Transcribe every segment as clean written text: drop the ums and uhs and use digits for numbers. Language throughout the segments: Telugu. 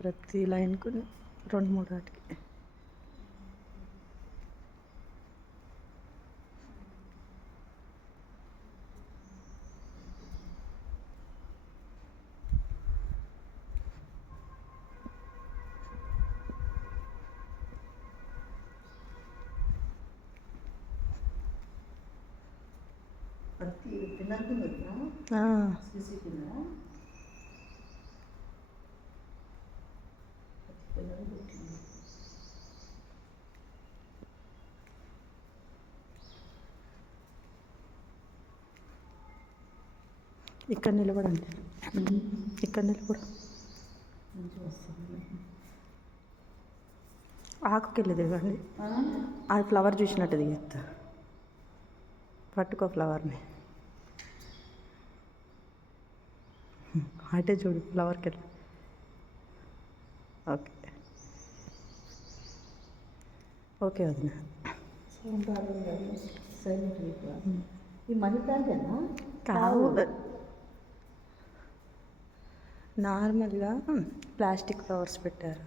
ప్రతి లైన్కు 2-3 వాటికి. ఇక్కడ నిలబడండి, ఇక్కడ నిలబడు. ఆకుకెళ్ళి దిగండి, అది ఫ్లవర్ చూసినట్టు దిగేస్తా. పట్టుకో ఫ్లవర్ని, అటే చూడు ఫ్లవర్కి వెళ్ళి. ఓకే ఓకే వదిన. ఈ మనీ ప్లాంటేనా? కావు, నార్మల్గా ప్లాస్టిక్ ఫ్లవర్స్ పెట్టారు.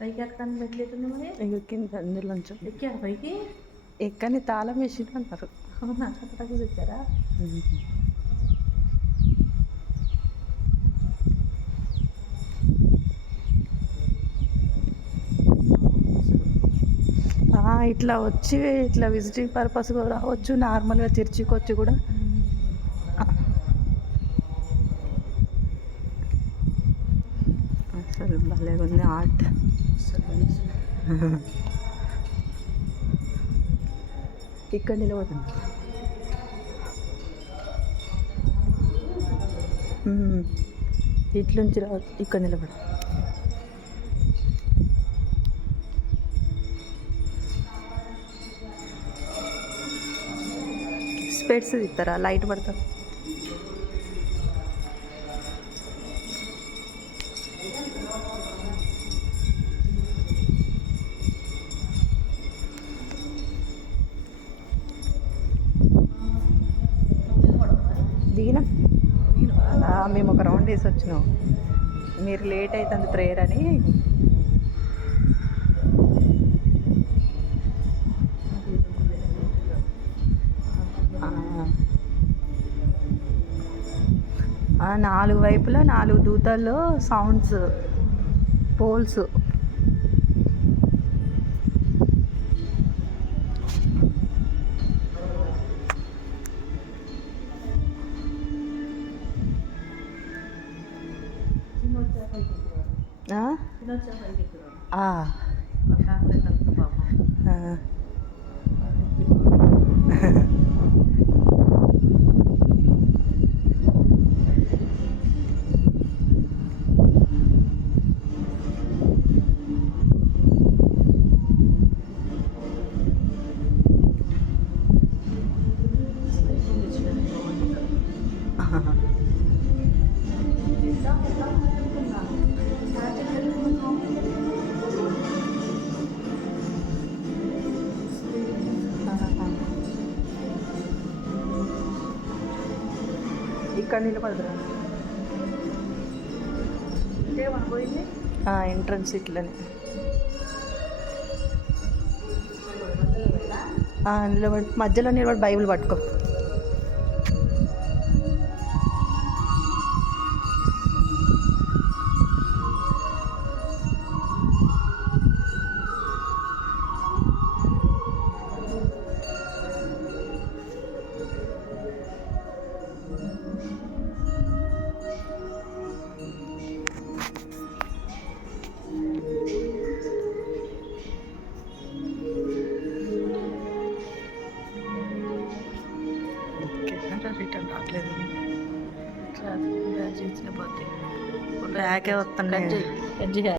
పైకి ఎక్కడానికి పెట్టలేదు మరి? ఇక కింద అందులోంచి ఎక్కారు పైకి? ఎక్కని తాళం వేసి అన్నారు. అవునా, అక్కడికి వచ్చారా? ఇట్లా వచ్చి ఇట్లా విజిటింగ్ పర్పస్ రావచ్చు, నార్మల్గా చర్చికి వచ్చి కూడా. అసలు భలే ఉంది ఆర్ట్. ఇక్కడ నిలబడండి. ఇట్లుంచి రావచ్చు, ఇక్కడ నిలబడి. స్పెట్స్ ఇస్తారా, లైట్ పడతారు. దిగినా మేము ఒక రౌండ్ వేసి వచ్చినాం, మీరు లేట్ అవుతుంది ప్రేయర్ అని. నాలుగు వైపులా 4 దూతల్లో సౌండ్స్, పోల్స్. ఇక్కడ నిలబడదురా, ఎంట్రన్స్ ఇట్లని. నిలబడి మధ్యలో నిలబడి బైబిల్ పట్టుకో. రిటర్న్ రావట్లేదు. ఇట్లా ఇచ్చిన పోతే బ్యాకే వస్తుండే. కట్ చేయి